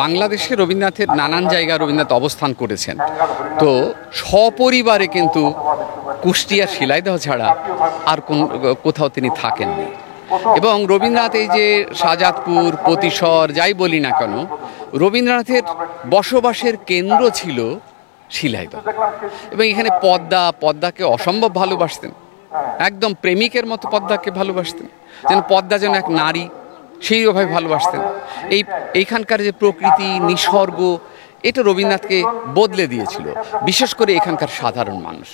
বাংলাদেশে রবীন্দ্রনাথের নানান জায়গায় রবীন্দ্রনাথ অবস্থান করেছেন। তো সপরিবারে কিন্তু কুষ্টিয়া শিলাইদহ ছাড়া আর কোথাও তিনি থাকেননি। এবং রবীন্দ্রনাথ এই যে শাহজাদপুর, পতিশর যাই বলি না কেন, রবীন্দ্রনাথের বসবাসের কেন্দ্র ছিল শিলাইদহ। এবং এখানে পদ্মাকে অসম্ভব ভালোবাসতেন, একদম প্রেমিকের মতো পদ্মাকে ভালোবাসতেন, যেন পদ্মা যেন এক নারী, সেইভাবে ভালোবাসতেন। এইখানকার যে প্রকৃতি, নিসর্গ, এটা রবীন্দ্রনাথকে বদলে দিয়েছিল, বিশেষ করে এখানকার সাধারণ মানুষ।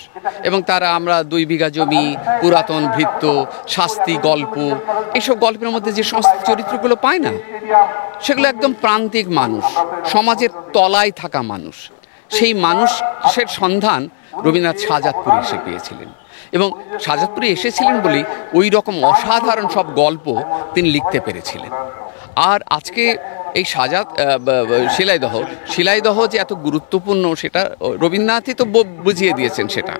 এবং তারা আমরা 2 বিঘা জমি, পুরাতন ভৃত্য, শাস্তি গল্প, এইসব গল্পের মধ্যে যে সমস্ত চরিত্রগুলো পায় না, সেগুলো একদম প্রান্তিক মানুষ, সমাজের তলায় থাকা মানুষ। সেই মানুষের সন্ধান রবীন্দ্রনাথ শাহজাদপুরে এসে পেয়েছিলেন। এবং শাহজাদপুরে এসেছিলেন বলেই ওই রকম অসাধারণ সব গল্প তিনি লিখতে পেরেছিলেন। আর আজকে এই শিলাইদহ যে এত গুরুত্বপূর্ণ, সেটা রবীন্দ্রনাথই তো বুঝিয়ে দিয়েছেন। সেটা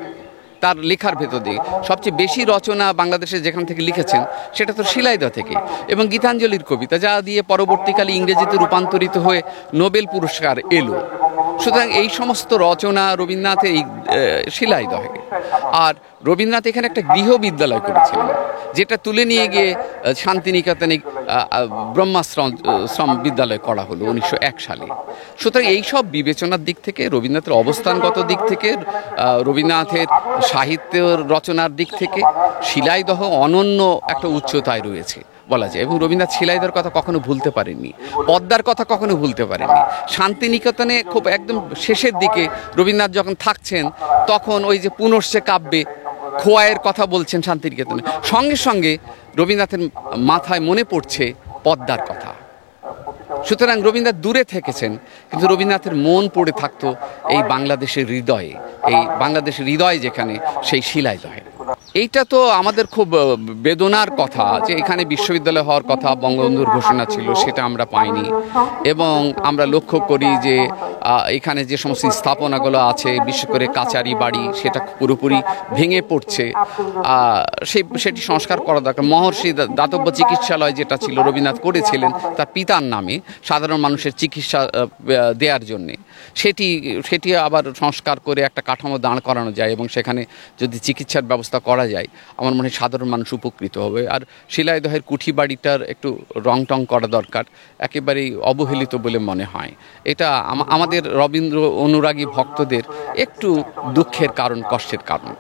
তার লেখার ভেতর দিয়ে সবচেয়ে বেশি রচনা বাংলাদেশে যেখান থেকে লিখেছেন সেটা তো শিলাইদহ থেকে। এবং গীতাঞ্জলির কবিতা, যা দিয়ে পরবর্তীকালে ইংরেজিতে রূপান্তরিত হয়ে নোবেল পুরস্কার এলো। সুতরাং এই সমস্ত রচনা রবীন্দ্রনাথের এই শিলাইদহে। আর রবীন্দ্রনাথ এখানে একটা গৃহবিদ্যালয় করেছিলেন, যেটা তুলে নিয়ে গিয়ে শান্তিনিকেতনে ব্রহ্মাশ্রম বিদ্যালয় করা হলো 1901 সালে। সুতরাং এইসব বিবেচনার দিক থেকে, রবীন্দ্রনাথের অবস্থানগত দিক থেকে, রবীন্দ্রনাথের সাহিত্য রচনার দিক থেকে শিলাইদহ অনন্য একটা উচ্চতায় রয়েছে বলা যায়। এবং রবীন্দ্রনাথ শিলাইদহের কথা কখনো ভুলতে পারেননি, পদ্মার কথা কখনো ভুলতে পারেননি। শান্তিনিকেতনে খুব একদম শেষের দিকে রবীন্দ্রনাথ যখন থাকছেন, তখন ওই যে পুনশ্চে কাব্যে খোয়াইয়ের কথা বলছেন শান্তিনিকেতনে, সঙ্গে সঙ্গে রবীন্দ্রনাথের মাথায় মনে পড়ছে পদ্মার কথা। সুতরাং রবীন্দ্রনাথ দূরে থেকেছেন, কিন্তু রবীন্দ্রনাথের মন পড়ে থাকতো এই বাংলাদেশের হৃদয়ে, এই বাংলাদেশের হৃদয় যেখানে, সেই শিলাইদহে। এইটা তো আমাদের খুব বেদনার কথা যে এখানে বিশ্ববিদ্যালয় হওয়ার কথা, বঙ্গবন্ধুর ঘোষণা ছিল, সেটা আমরা পাইনি। এবং আমরা লক্ষ্য করি যে এখানে যে সমস্ত স্থাপনাগুলো আছে, বিশেষ করে কাচারি বাড়ি, সেটা পুরোপুরি ভেঙে পড়ছে। সেটি সংস্কার করা দরকার। মহর্ষি দাতব্য চিকিৎসালয় যেটা ছিল, রবীন্দ্রনাথ করেছিলেন তার পিতার নামে সাধারণ মানুষের চিকিৎসা দেওয়ার জন্যে, সেটি আবার সংস্কার করে একটা কাঠামো দাঁড় করানো যায় এবং সেখানে যদি চিকিৎসার ব্যবস্থা করা যায়, আমার মনে হয় সাধারণ মানুষ উপকৃত হবে। আর শিলাইদহের কুঠি বাড়িটার একটু রং টং করা দরকার, একেবারেই অবহেলিত বলে মনে হয়। এটা আমাদের রবীন্দ্র অনুরাগী ভক্তদের একটু দুঃখের কারণ, কষ্টের কারণ।